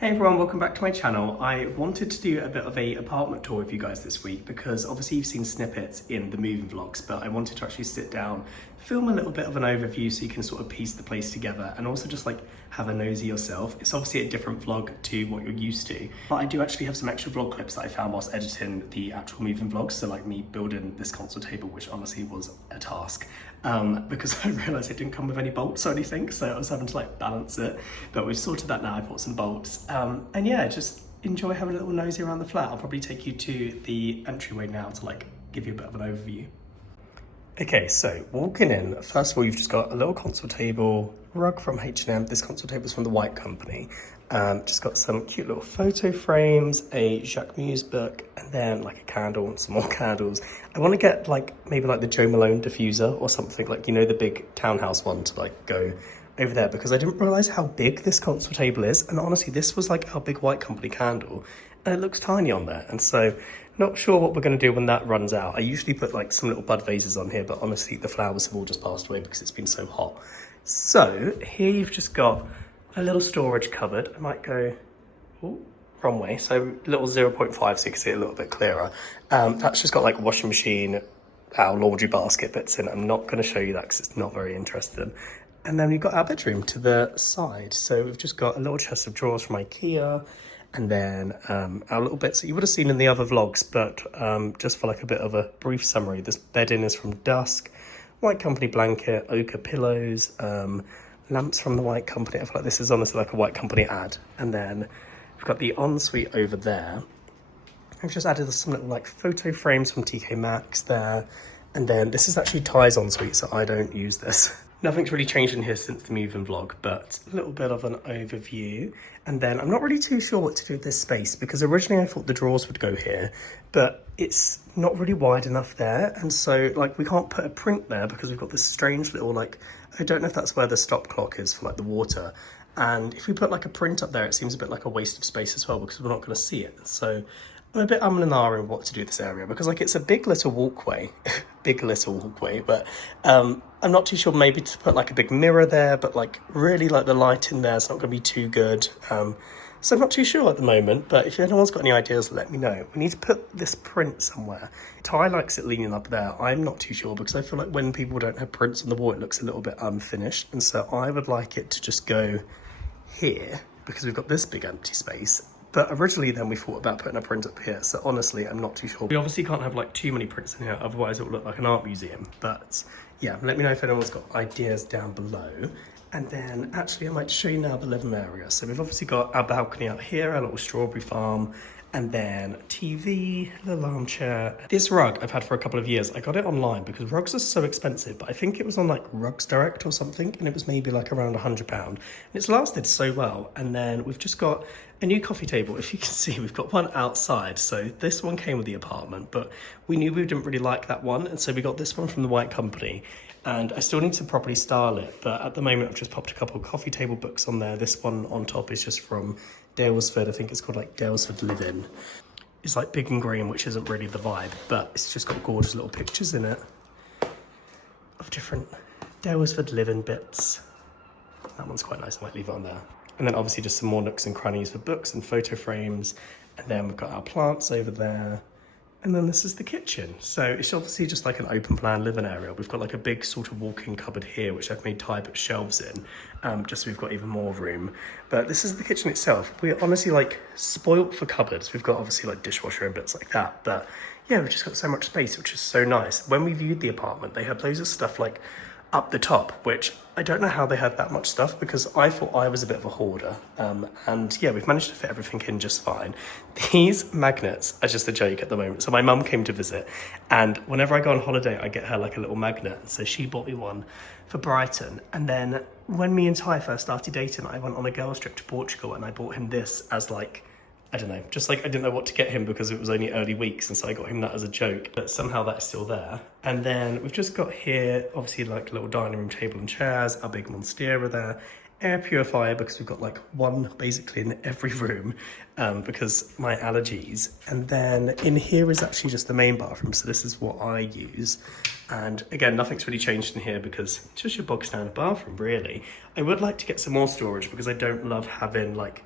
Hey everyone, welcome back to my channel. I wanted to do a bit of a apartment tour with you guys this week because obviously you've seen snippets in the moving vlogs, but I wanted to actually sit down, film a little bit of an overview so you can sort of piece the place together and also just like have a nosy yourself. It's obviously a different vlog to what you're used to, but I do actually have some extra vlog clips that I found whilst editing the actual moving vlogs. So like me building this console table, which honestly was a task. Because I realised it didn't come with any bolts or anything, so I was having to like balance it, but we've sorted that now. I bought some bolts, and yeah, just enjoy having a little nosy around the flat. I'll probably take you to the entryway now to like give you a bit of an overview. Okay, so walking in, first of all, you've just got a little console table, rug from H&M. This console table is from the White Company. Just got some cute little photo frames, a Jacques Muse book, and then like a candle and some more candles. I want to get like maybe like the Joe Malone diffuser or something, like, you know, the big townhouse one to like go over there, because I didn't realise how big this console table is. And honestly, this was like our big White Company candle and it looks tiny on there. And so not sure what we're going to do when that runs out. I usually put like some little bud vases on here, but honestly the flowers have all just passed away because it's been so hot. So here you've just got a little storage cupboard. I might go wrong way, so little 0.5 so you can see it a little bit clearer. That's just got like washing machine, our laundry basket bits in it. I'm not going to show you that because it's not very interesting. And then we've got our bedroom to the side. So we've just got a little chest of drawers from IKEA, and then our little bits that you would have seen in the other vlogs, but just for like a bit of a brief summary, this bedding is from Dusk, White Company blanket, ochre pillows, lamps from the White Company. I feel like this is honestly like a White Company ad. And then we've got the ensuite over there. I've just added some little like photo frames from TK Maxx there. And then this is actually Ty's ensuite, so I don't use this. Nothing's really changed in here since the moving vlog, but a little bit of an overview. And then I'm not really too sure what to do with this space, because originally I thought the drawers would go here, but it's not really wide enough there. And so like we can't put a print there because we've got this strange little like, I don't know if that's where the stop clock is for like the water. And if we put like a print up there, it seems a bit like a waste of space as well, because we're not going to see it. So I'm a bit and ahhing what to do with this area, because like it's a big little walkway, but I'm not too sure maybe to put like a big mirror there, but like really like the light in there is not going to be too good. So I'm not too sure at the moment, but if anyone's got any ideas, let me know. We need to put this print somewhere. Ty likes it leaning up there. I'm not too sure, because I feel like when people don't have prints on the wall, it looks a little bit unfinished. And so I would like it to just go here, because we've got this big empty space. But originally then we thought about putting a print up here, so honestly I'm not too sure. We obviously can't have like too many prints in here, otherwise it will look like an art museum. But yeah, let me know if anyone's got ideas down below. And then actually I might show you now the living area. So we've obviously got our balcony out here, our little strawberry farm, and then TV, little armchair. This rug I've had for a couple of years. I got it online because rugs are so expensive, but I think it was on like Rugs Direct or something, and it was maybe like around £100. And it's lasted so well. And then we've just got a new coffee table. If you can see, we've got one outside. So this one came with the apartment, but we knew we didn't really like that one. And so we got this one from the White Company. And I still need to properly style it, but at the moment I've just popped a couple of coffee table books on there. This one on top is just from Dalesford. I think it's called like Dalesford Living. It's like big and green, which isn't really the vibe, but it's just got gorgeous little pictures in it of different Dalesford Living bits. That one's quite nice, I might leave it on there. And then obviously just some more nooks and crannies for books and photo frames. And then we've got our plants over there. And then this is the kitchen. So it's obviously just like an open plan living area. We've got like a big sort of walk-in cupboard here, which I've made Ty put shelves in, just so we've got even more room. But this is the kitchen itself. We're honestly like spoilt for cupboards. We've got obviously like dishwasher and bits like that. But yeah, we've just got so much space, which is so nice. When we viewed the apartment, they had loads of stuff like up the top, which I don't know how they had that much stuff, because I thought I was a bit of a hoarder. And yeah, we've managed to fit everything in just fine. These magnets are just a joke at the moment. So my mum came to visit, and whenever I go on holiday, I get her like a little magnet. So she bought me one for Brighton. And then when me and Ty first started dating, I went on a girls trip to Portugal and I bought him this as like, I don't know, just like I didn't know what to get him because it was only early weeks, and so I got him that as a joke, but somehow that's still there. And then we've just got here, obviously like a little dining room table and chairs, our big monstera there, air purifier because we've got like one basically in every room because my allergies. And then in here is actually just the main bathroom, so this is what I use. And again, nothing's really changed in here because it's just your bog standard bathroom really. I would like to get some more storage because I don't love having like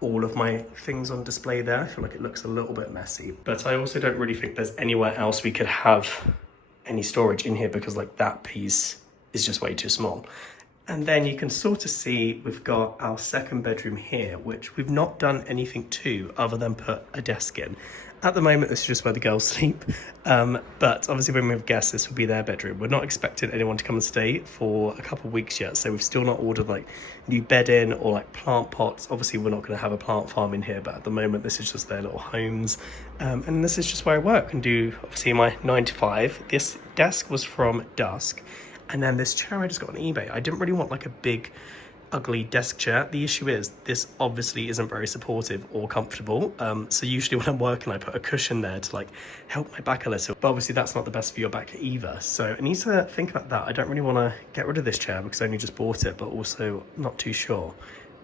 all of my things on display there. I feel like it looks a little bit messy, but I also don't really think there's anywhere else we could have any storage in here because like that piece is just way too small. And then you can sort of see we've got our second bedroom here, which we've not done anything to other than put a desk in. At the moment, this is just where the girls sleep. But obviously when we have guests, this will be their bedroom. We're not expecting anyone to come and stay for a couple of weeks yet. So we've still not ordered like new bedding or like plant pots. Obviously we're not going to have a plant farm in here, but at the moment this is just their little homes. And this is just where I work and do obviously my 9 to 5. This desk was from Dusk. And then this chair I just got on eBay. I didn't really want like a big ugly desk chair. The issue is this obviously isn't very supportive or comfortable. So usually when I'm working, I put a cushion there to like help my back a little, but obviously that's not the best for your back either. So I need to think about that. I don't really want to get rid of this chair because I only just bought it, but also not too sure.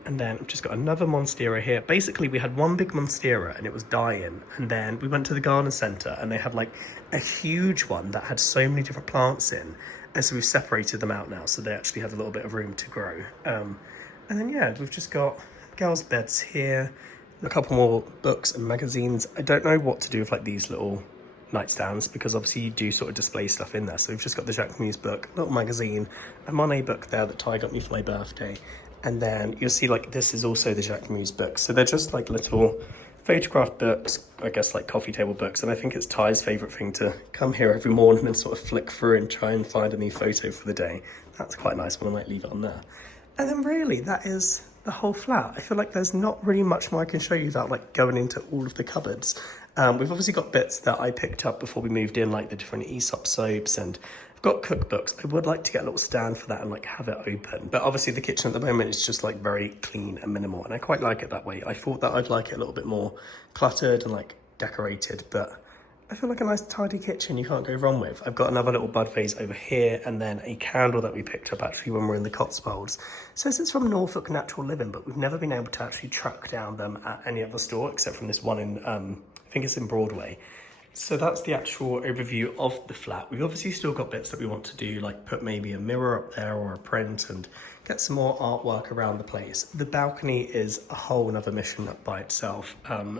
And then I've just got another Monstera here. Basically, we had one big Monstera and it was dying. And then we went to the garden centre and they had like a huge one that had so many different plants in. And so we've separated them out now, so they actually have a little bit of room to grow. And then, yeah, we've just got girls' beds here, a couple more books and magazines. I don't know what to do with like these little nightstands because obviously you do sort of display stuff in there. So we've just got the Jacques Muse book, little magazine, a Monet book there that Ty got me for my birthday. And then you'll see like this is also the Jacques Muse book. So they're just like little photograph books, I guess like coffee table books. And I think it's Ty's favourite thing to come here every morning and sort of flick through and try and find a new photo for the day. That's quite nice when I might leave it on there. And then really that is the whole flat. I feel like there's not really much more I can show you without like going into all of the cupboards. We've obviously got bits that I picked up before we moved in, like the different Aesop soaps, and I've got cookbooks. I would like to get a little stand for that and like have it open. But obviously the kitchen at the moment is just like very clean and minimal, and I quite like it that way. I thought that I'd like it a little bit more cluttered and like decorated, but I feel like a nice tidy kitchen you can't go wrong with. I've got another little bud vase over here and then a candle that we picked up actually when we were in the Cotswolds. It says it's from Norfolk Natural Living, but we've never been able to actually track down them at any other store except from this one in, I think it's in Broadway. So that's the actual overview of the flat. We've obviously still got bits that we want to do, like put maybe a mirror up there or a print and get some more artwork around the place. The balcony is a whole nother mission by itself.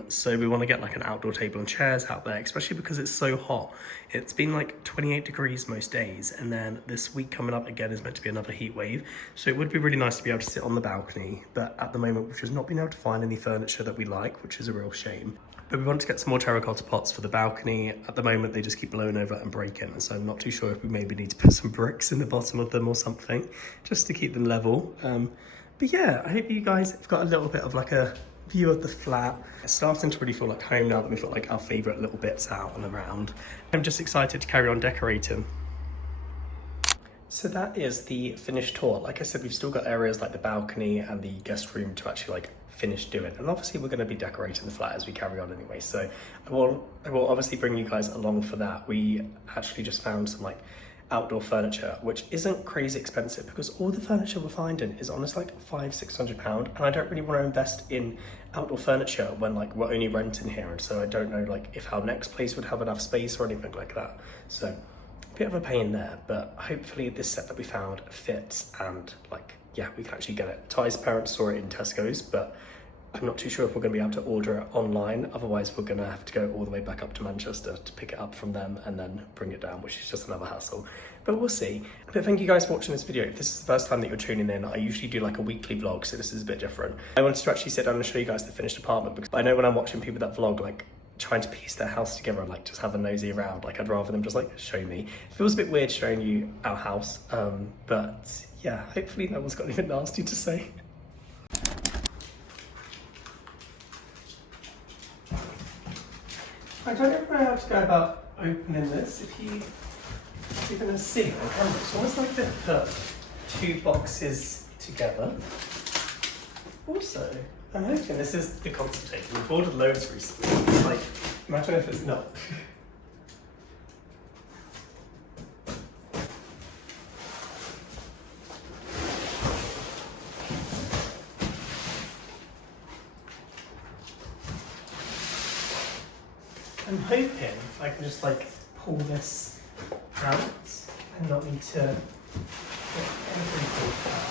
So we want to get like an outdoor table and chairs out there, especially because it's so hot. It's been like 28 degrees most days. And then this week coming up again is meant to be another heat wave. So it would be really nice to be able to sit on the balcony. But at the moment, we've just not been able to find any furniture that we like, which is a real shame. But we want to get some more terracotta pots for the balcony. At the moment, they just keep blowing over and breaking. So I'm not too sure if we maybe need to put some bricks in the bottom of them or something, just to keep them level. But yeah, I hope you guys have got a little bit of like a view of the flat. It's starting to really feel like home now that we've got like our favourite little bits out and around. I'm just excited to carry on decorating. So that is the finished tour. Like I said, we've still got areas like the balcony and the guest room to actually like finish doing. And obviously we're going to be decorating the flat as we carry on anyway. So I will obviously bring you guys along for that. We actually just found some like outdoor furniture, which isn't crazy expensive because all the furniture we're finding is honestly like £500-600. And I don't really want to invest in outdoor furniture when like we're only renting here. And so I don't know like if our next place would have enough space or anything like that. So a bit of a pain there, but hopefully this set that we found fits and like, yeah, we can actually get it. Ty's parents saw it in Tesco's, but I'm not too sure if we're going to be able to order it online. Otherwise, we're going to have to go all the way back up to Manchester to pick it up from them and then bring it down, which is just another hassle. But we'll see. But thank you guys for watching this video. If this is the first time that you're tuning in, I usually do like a weekly vlog, so this is a bit different. I wanted to actually sit down and show you guys the finished apartment because I know when I'm watching people that vlog, like trying to piece their house together and like just have a nosy around, like I'd rather them just like show me. It feels a bit weird showing you our house, but yeah, hopefully no one's got anything nasty to say. I don't know how to go about opening this. If you're going to see it on camera, it's almost like they've put two boxes together. Also, I'm hoping this is the concert table. We've ordered loads recently. Like, imagine if it's not. I'm hoping I can just like pull this out and not need to get everything out.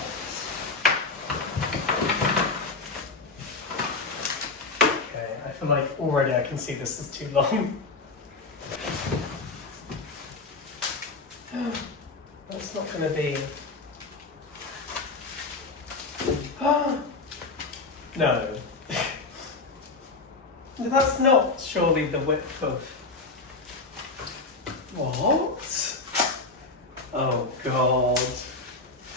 I feel like already I can see this is too long. That's not going to be... No. That's not surely the width of... What? Oh god.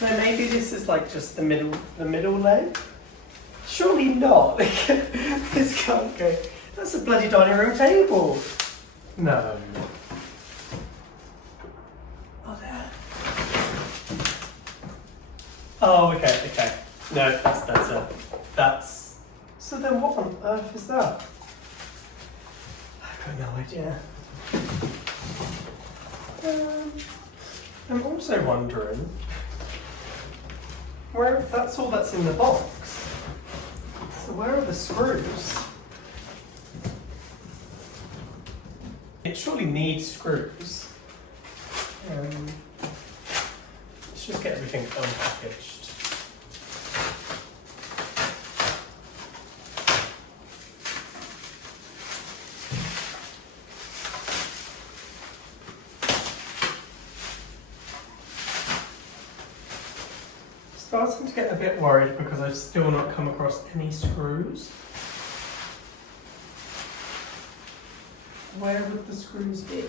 No, maybe this is like just the middle leg? Surely not. This can't go. That's a bloody dining room table. No. Oh, there. Oh, okay. No, that's better. That's... So then what on earth is that? I've got no idea. I'm also wondering where that's all that's in the box. So where are the screws? It surely needs screws. Let's just get everything unpackaged. Starting to get a bit worried because I've still not come across any screws. Where would the screws be?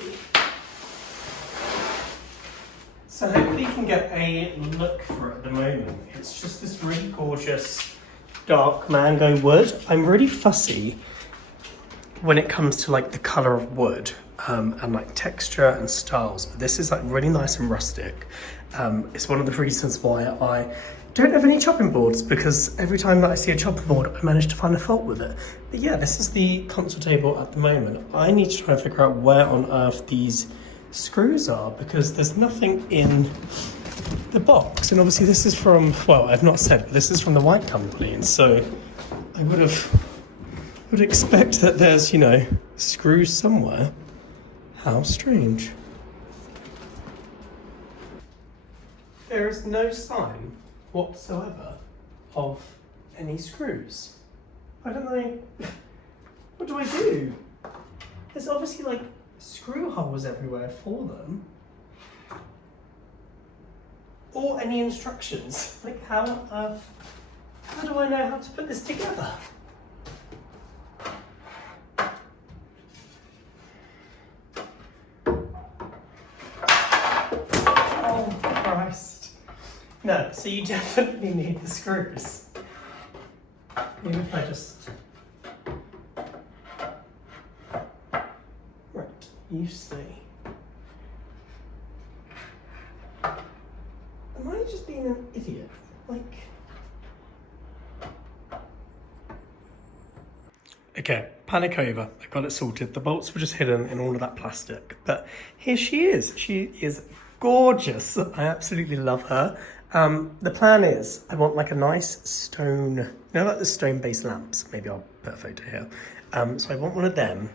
So hopefully you can get a look for it at the moment. It's just this really gorgeous dark mango wood. I'm really fussy when it comes to like the colour of wood and like texture and styles, but this is like really nice and rustic. It's one of the reasons why I don't have any chopping boards, because every time that I see a chopping board I manage to find a fault with it. But yeah, this is the console table at the moment. I need to try and figure out where on earth these screws are, because there's nothing in the box. And obviously this is from, well, I've not said, but this is from the White Company, and so I would expect that there's, you know, screws somewhere. How strange. There is no sign whatsoever of any screws. I don't know. What do I do? There's obviously like screw holes everywhere for them. Or any instructions. Like how do I know how to put this together? Oh Christ. No, so you definitely need the screws. Even if I just... Right, you see. Am I just being an idiot? Like... Okay, panic over. I got it sorted. The bolts were just hidden in all of that plastic. But here she is. She is gorgeous. I absolutely love her. The plan is I want like a nice stone, you know, like the stone-based lamps. Maybe I'll put a photo here. So I want one of them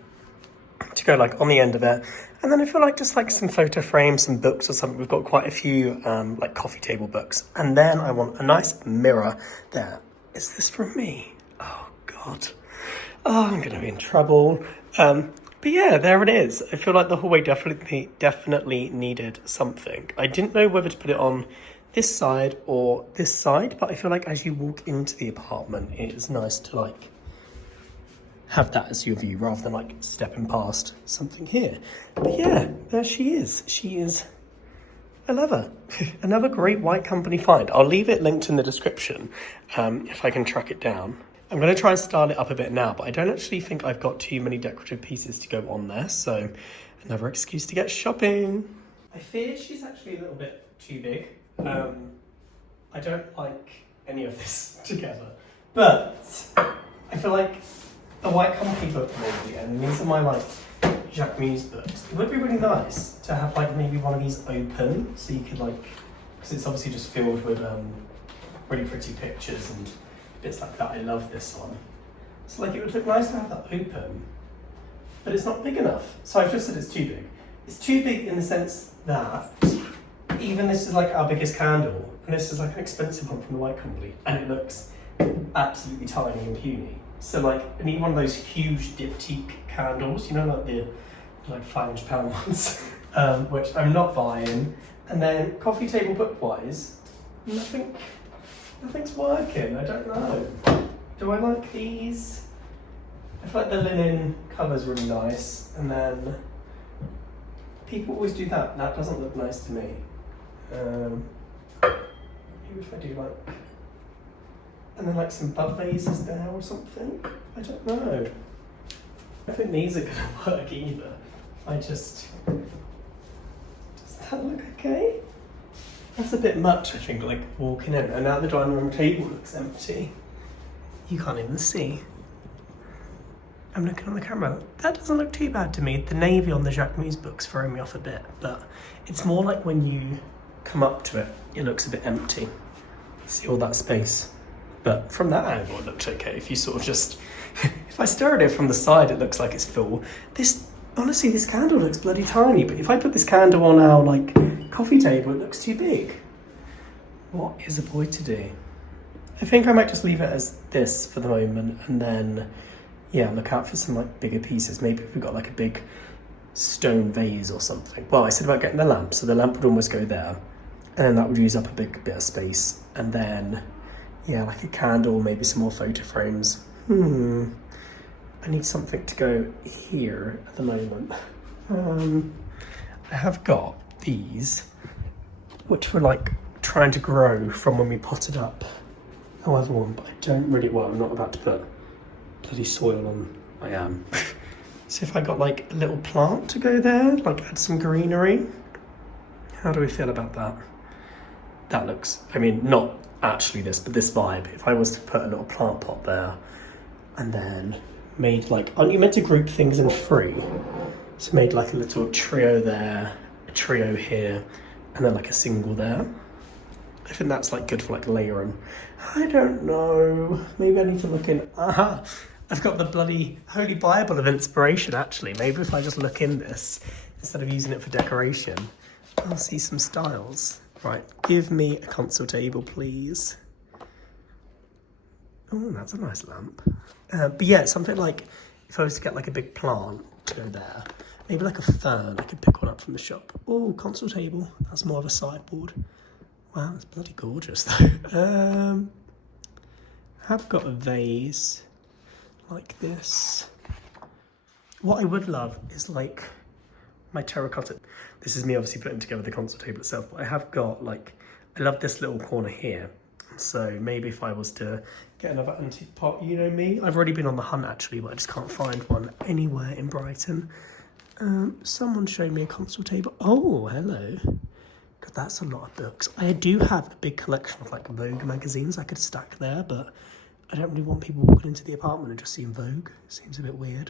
to go like on the end of it. And then I feel like just like some photo frames, some books or something. We've got quite a few like coffee table books. And then I want a nice mirror there. Is this from me? Oh God. Oh, I'm gonna be in trouble. But yeah, there it is. I feel like the hallway definitely needed something. I didn't know whether to put it on this side or this side, but I feel like as you walk into the apartment, it is nice to like have that as your view rather than like stepping past something here. But yeah, there she is. She is, I love her. Another great White Company find. I'll leave it linked in the description if I can track it down. I'm going to try and style it up a bit now, but I don't actually think I've got too many decorative pieces to go on there, so another excuse to get shopping. I fear she's actually a little bit too big. I don't like any of this together, but I feel like the White Company book maybe, and these are my like Jacques Mus books. It would be really nice to have like maybe one of these open, so you could like, because it's obviously just filled with really pretty pictures and bits like that. I love this one. So like it would look nice to have that open, but it's not big enough. So I've just said it's too big. It's too big in the sense that even this is like our biggest candle, and this is like an expensive one from the White Company, and it looks absolutely tiny and puny. So like, I need one of those huge diptyque candles, you know, like the like £5 ones, which I'm not buying. And then coffee table book wise, nothing's working. I don't know. Do I like these? I feel like the linen colour's really nice, and then people always do that. That doesn't look nice to me. Maybe if I do like, and then like some bud vases there or something. I don't know. I think these are gonna work either. Does that look okay? That's a bit much, I think, like walking in. And now the dining room table looks empty. You can't even see. I'm looking on the camera. That doesn't look too bad to me. The navy on the Jacquemus book's throwing me off a bit, but it's more like when you come up to it, it looks a bit empty. See all that space. But from that angle, it looks okay. If you sort of just, if I stare at it from the side, it looks like it's full. Honestly, this candle looks bloody tiny, but if I put this candle on our like coffee table, it looks too big. What is a boy to do? I think I might just leave it as this for the moment, and then, yeah, look out for some like bigger pieces. Maybe if we've got like a big stone vase or something. Well, I said about getting the lamp, so the lamp would almost go there, and then that would use up a big bit of space. And then, yeah, like a candle, maybe some more photo frames. I need something to go here at the moment. I have got these, which were like trying to grow from when we potted up our other one, but I don't really, well, I'm not about to put bloody soil on. I am. So if I got like a little plant to go there, like add some greenery, how do we feel about that? That looks, I mean, not actually this, but this vibe. If I was to put a little plant pot there, and then made like, aren't you meant to group things in three? So made like a little trio there, a trio here, and then like a single there. I think that's like good for like layering. I don't know. Maybe I need to look in. Aha! I've got the bloody Holy Bible of inspiration actually. Maybe if I just look in this, instead of using it for decoration, I'll see some styles. Right, give me a console table, please. Oh, that's a nice lamp. But yeah, something like, if I was to get like a big plant to go there, maybe like a fern, I could pick one up from the shop. Oh, console table, that's more of a sideboard. Wow, that's bloody gorgeous though. I've got a vase like this. What I would love is like my terracotta. This is me obviously putting together the console table itself, but I have got like, I love this little corner here. So maybe if I was to get another antique pot, you know me, I've already been on the hunt actually, but I just can't find one anywhere in Brighton. Someone showed me a console table. Oh, hello. God, that's a lot of books. I do have a big collection of like Vogue magazines I could stack there, but I don't really want people walking into the apartment and just seeing Vogue. It seems a bit weird.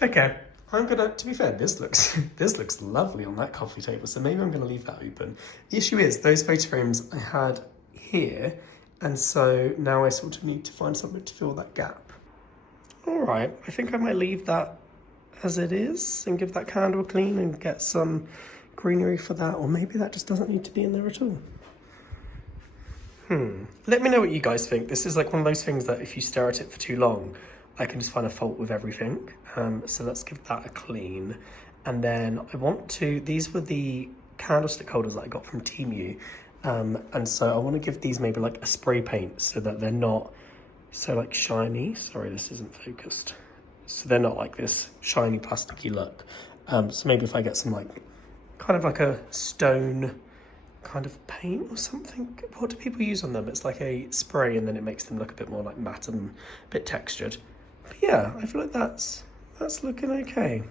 Okay. I'm gonna, to be fair, this looks lovely on that coffee table, so maybe I'm gonna leave that open. The issue is, those photo frames I had here, and so now I sort of need to find something to fill that gap. All right, I think I might leave that as it is and give that candle a clean and get some greenery for that, or maybe that just doesn't need to be in there at all. Let me know what you guys think. This is like one of those things that if you stare at it for too long, I can just find a fault with everything. So let's give that a clean. And then I want to, these were the candlestick holders that I got from Temu. And so I want to give these maybe like a spray paint so that they're not so like shiny. Sorry, this isn't focused. So they're not like this shiny plasticky look. So maybe if I get some like, kind of like a stone kind of paint or something. What do people use on them? It's like a spray and then it makes them look a bit more like matte and a bit textured. But yeah, I feel like that's looking okay.